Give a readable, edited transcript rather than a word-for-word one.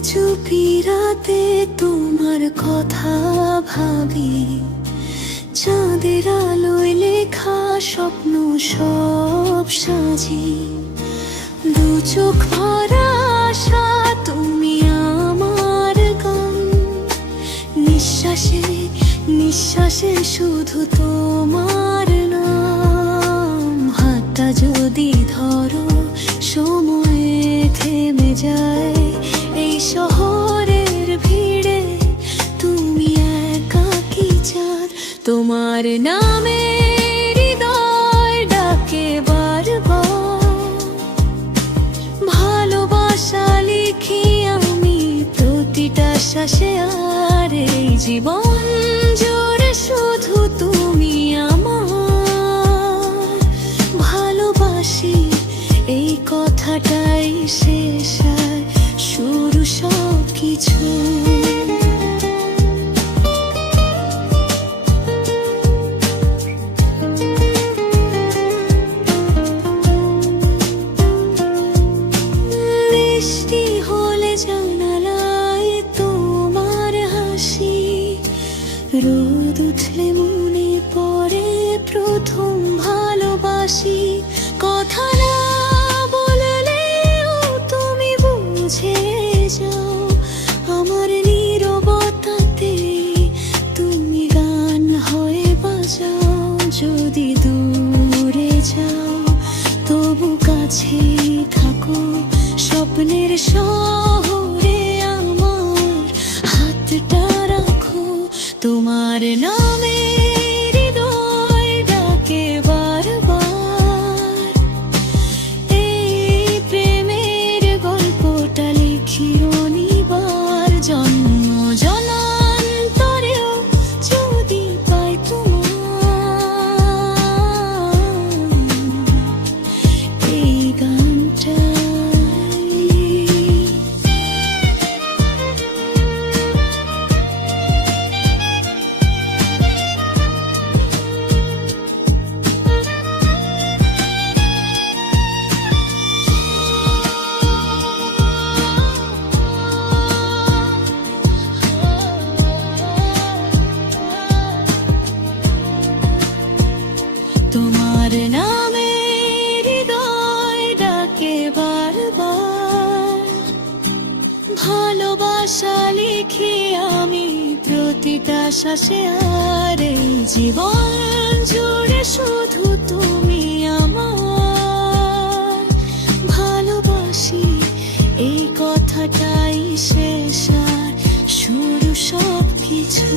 চুপি রাতে তোমার কথা ভাবি, চাঁদের আলোয় লেখা স্বপ্ন সব সাজি। দু চোখ ভরা আশা, তুমি আমার গান। নিঃশ্বাসে নিঃশ্বাসে শুধু তোমার নাম। হাতটা যদি ধরো সময়ে থেমে যায়, এই শহরের ভিড়ে তুমি একাকী চাঁদ। তোমার নামে হৃদয় ডাকে বারবার, ভালোবাসা লিখি আমি প্রতিটা শ্বাসে। আর এই জীবন জুড়ে শুধু তুমি আমার। ভালোবাসি এই কথাটাই শেষ আর শুরু সব কিছু। বৃষ্টি হলে জানালায় তোমার হাসি, রোদ উঠলে মনে পড়ে প্রথম ভালোবাসি। কথা না বললেও তুমি বুঝে যাও, আমার নীরবতাতে তুমি গান হয়ে বাজাও। যদি দূরে যাও তবু কাছে থাকো, স্বপ্নের শহরে আমার হাতটা রাখো। তোমার নামে হৃদয় ডাকে বারবার, এই প্রেমের গল্পটা লিখি অনিবার। জন্ম জন্মান্তরেও যদি পাই তোমার এই গানটা। তোমার নামে হৃদয় ডাকে বারবার, ভালোবাসা লিখি আমি প্রতিটা শ্বাসে। আর এই জীবন জুড়ে শুধু তুমি আমার। ভালোবাসি এই কথাটাই শেষ আর শুরু সব কিছু।